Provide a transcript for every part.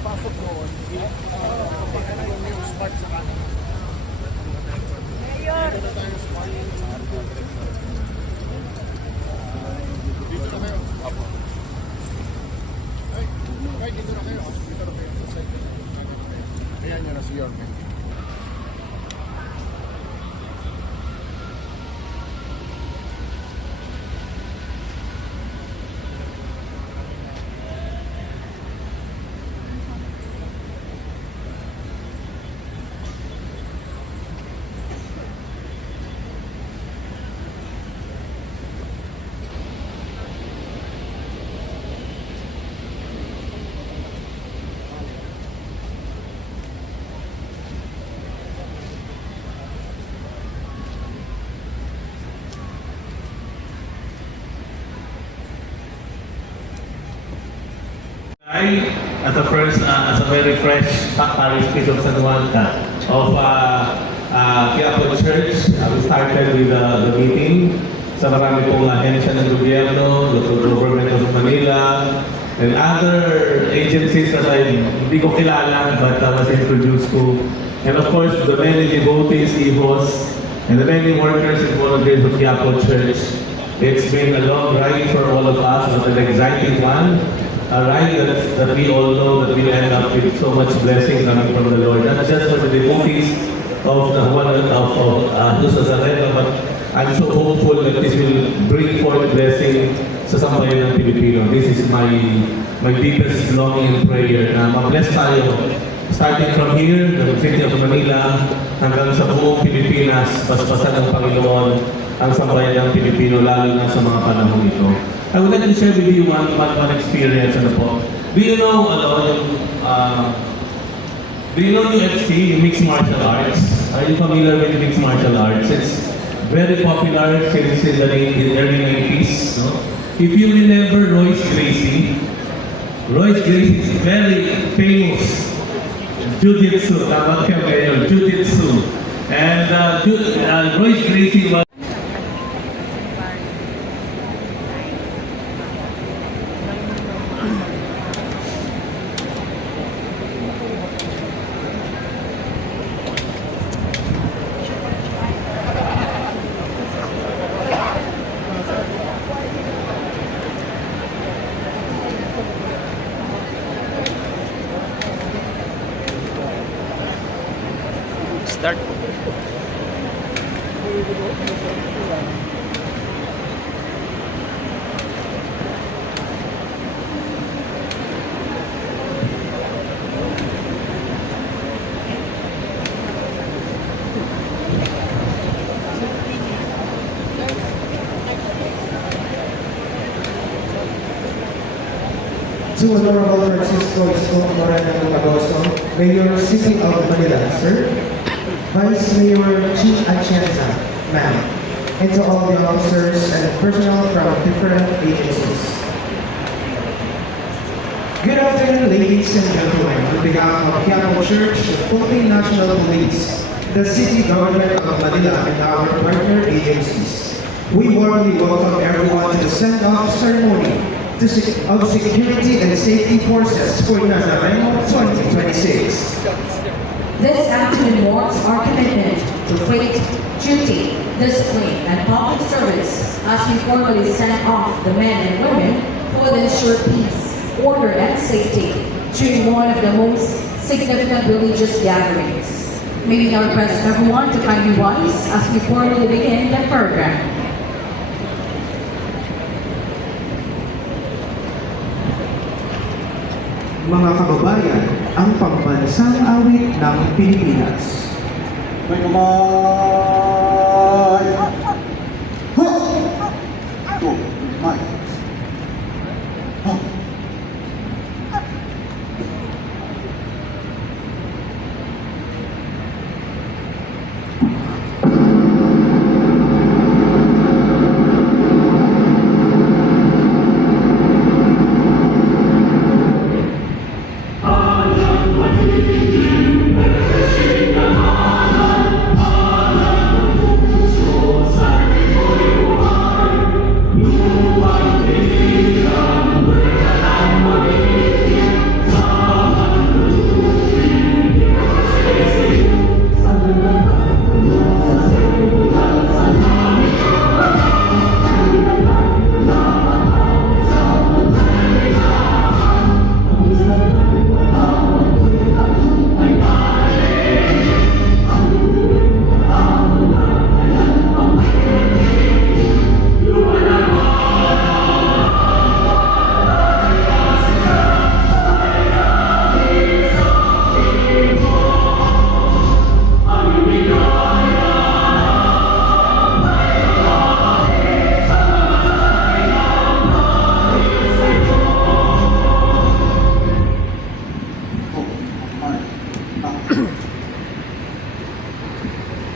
pagpasok doon, yung smart sa kanan. Dito na tayo smart. Dito na kayo. Apo. Ay, dito na kayo. Dito na kayo. Sa side. Ayan yun na si Yorme. As a very fresh parish priest of San Juan of Quiapo Church, we started with the meeting sa marami pong ahensya ng gobyerno, the government of Manila, and other agencies that hindi ko kilala but was introduced to. And of course, the many devotees, hijos, and the many workers and volunteers of Quiapo Church. It's been a long ride for all of us, it was an exciting one. A ride that we all know that we end up with so much blessing coming from the Lord, not just for the devotees of the one of Jesus Nazareno, but I'm so hopeful that this will bring forth blessing sa sambayan ng Pilipino. This is my deepest longing and prayer na ma-bless tayo starting from here, the city of Manila, hanggang sa buong Pilipinas, paspasan ng Panginoon ang sambayan ng Pilipino, lalo na sa mga panahon ito. I would like to share with you one experience. Po. Do you know UFC, mixed martial arts? Are you familiar with mixed martial arts? It's very popular since in the early 90s. No? If you remember Royce Gracie is very famous Jiu-Jitsu. Jiu-Jitsu. And Royce Gracie was start. To Honorable Francisco Isko Moreno Lagoso, Mayor City of Manila, sir. Vice Mayor Chief Atienza, ma'am. And to all the officers and personnel from different agencies. Good afternoon, ladies and gentlemen. On behalf of Quiapo Church, the Philippine National Police, the City Government of Manila, and our partner agencies, we warmly welcome everyone to the send-off ceremony of Security and Safety Forces for Nazareno 2026. This afternoon marks our commitment to faith, duty, discipline, and public service as we formally send off the men and women who will ensure peace, order, and safety during one of the most significant religious gatherings. May we now request everyone to kindly rise as we formally begin the program. Mga kababayan, ang pambansang awit ng Pilipinas. May kamay! Ha! Ito, may. Ha!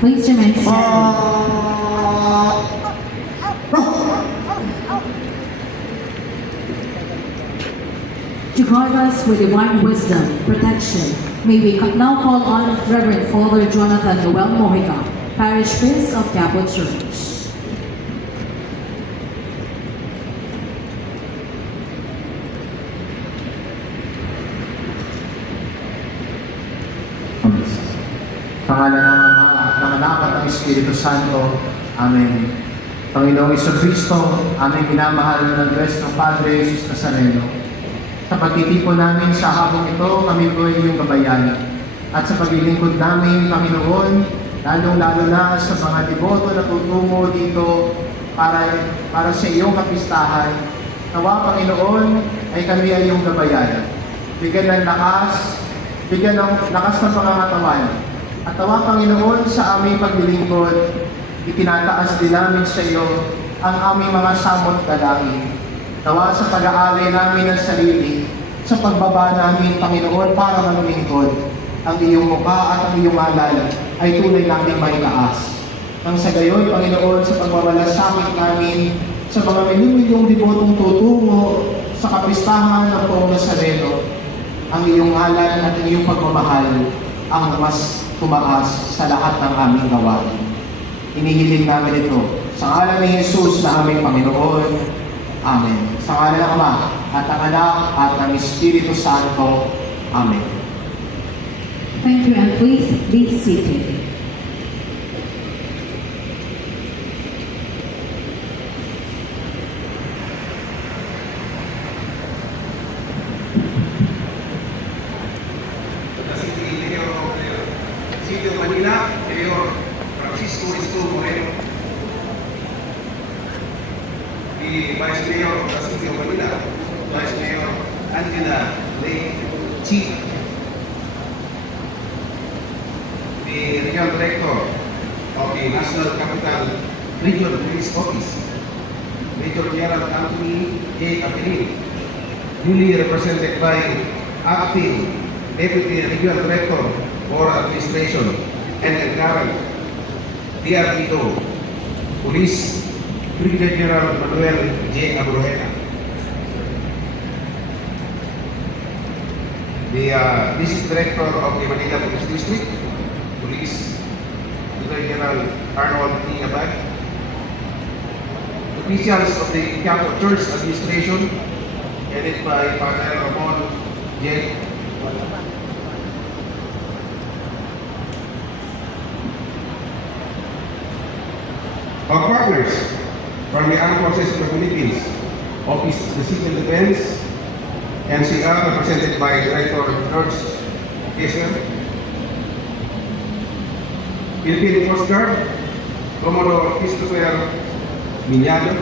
Please remain standing. To guide us with divine wisdom, protection, may we now call on Reverend Father Jonathan Noel Mojica, Parish Priest of Quiapo Church. Pangalan ng Ama at ng Anak at ng Espiritu Santo. Amen. Panginoong Kristo, aming minamahal ng Diyos ng Padre Jesus Nazareno. Sa pagtitipon namin sa habang ito, kami po ay iyong gabayan. At sa paglilingkod namin, Panginoon, lalong-lalo na sa mga deboto na tutungo dito para sa iyong kapistahan. Nawa, Panginoon, ay kami ay iyong gabayan. Bigyan ng lakas ng pangangatawan. At tawa, Panginoon, sa aming paglilingkod, itinataas din namin sa iyo ang aming mga samot dalangin. Tawa sa pag-aari namin ng sarili, sa pagbaba namin, Panginoon, para maglingkod. Ang iyong mukha at ang iyong alal ay tunay namin may taas. Nang sa gayon, Panginoon, sa pagmamalasakit namin, sa mga milyong debotong tutungo sa kapistahan ng Poong Nazareno, ang iyong alal at ang iyong pagmamahal ang mas tumaas sa lahat ng aming gawain. Inihiling namin ito sa ngalan ni Jesus na aming Panginoon. Amen. Sa ngalan ng Ama at ng Anak at ng Espiritu Santo. Amen. Thank you, and please be seated. City of Manila, Mayor Francisco Risto Moreno. The Vice Mayor of the City of Manila, Vice Mayor Angela Lay Chi. The Regional Director of the National Capital Regional Police Office, Major General Anthony J. Apelin, duly represented by Acting Deputy Regional Director for Administration and Current DRPO Police Brigadier General Manuel J. Abruhena. The District Director of the Manila Police District, Police Brigadier General Arnold T. Abad. Officials of the Quiapo Church Administration, headed by Father Ramon J. Our partners from the Armed Forces of the Philippines, Office of the Civil Defense, NCR, represented by Director George Kessler, Philippine Coast Guard, Commodore Christopher Miñano,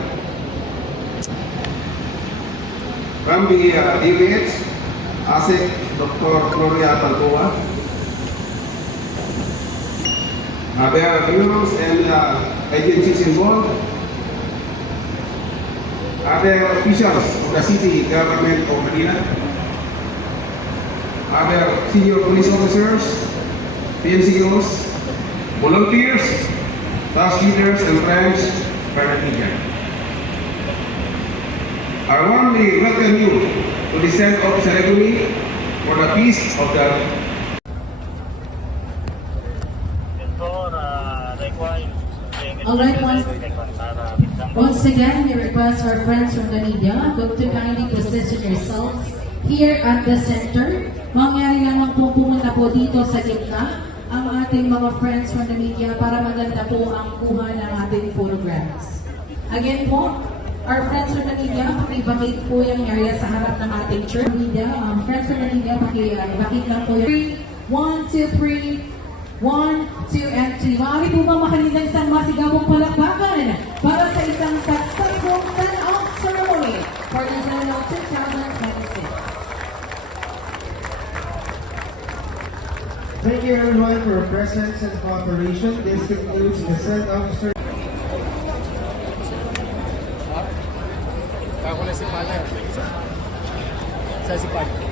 from the DOH, ASEC, Dr. Gloria Balboa. There are bureaus and agencies involved. Other officials of the city government of Manila. Other senior police officers, PNCOs, volunteers, task leaders, and friends from the media. I warmly welcome you to the send-off ceremony for the peace of the Alright, once again, we request our friends from the media to kindly position yourselves here at the center. Mangyari lamang po pumunta po dito sa gitna ang ating mga friends from the media para maganda po ang kuha ng ating photographs. Again po, our friends from the media, pakibakit po yung area sa harap ng ating church. Media, friends from the media, pakibakit lang po yung 1, 2, 3, 1, 2, and 3. Maaari po ba makalina isang masigabong palakpakan para sa isang successful send-off ceremony for the Zeno 2026. Thank you everyone for your presence and cooperation. This concludes the send-off ceremony. Ako na si Father. Sa si Father.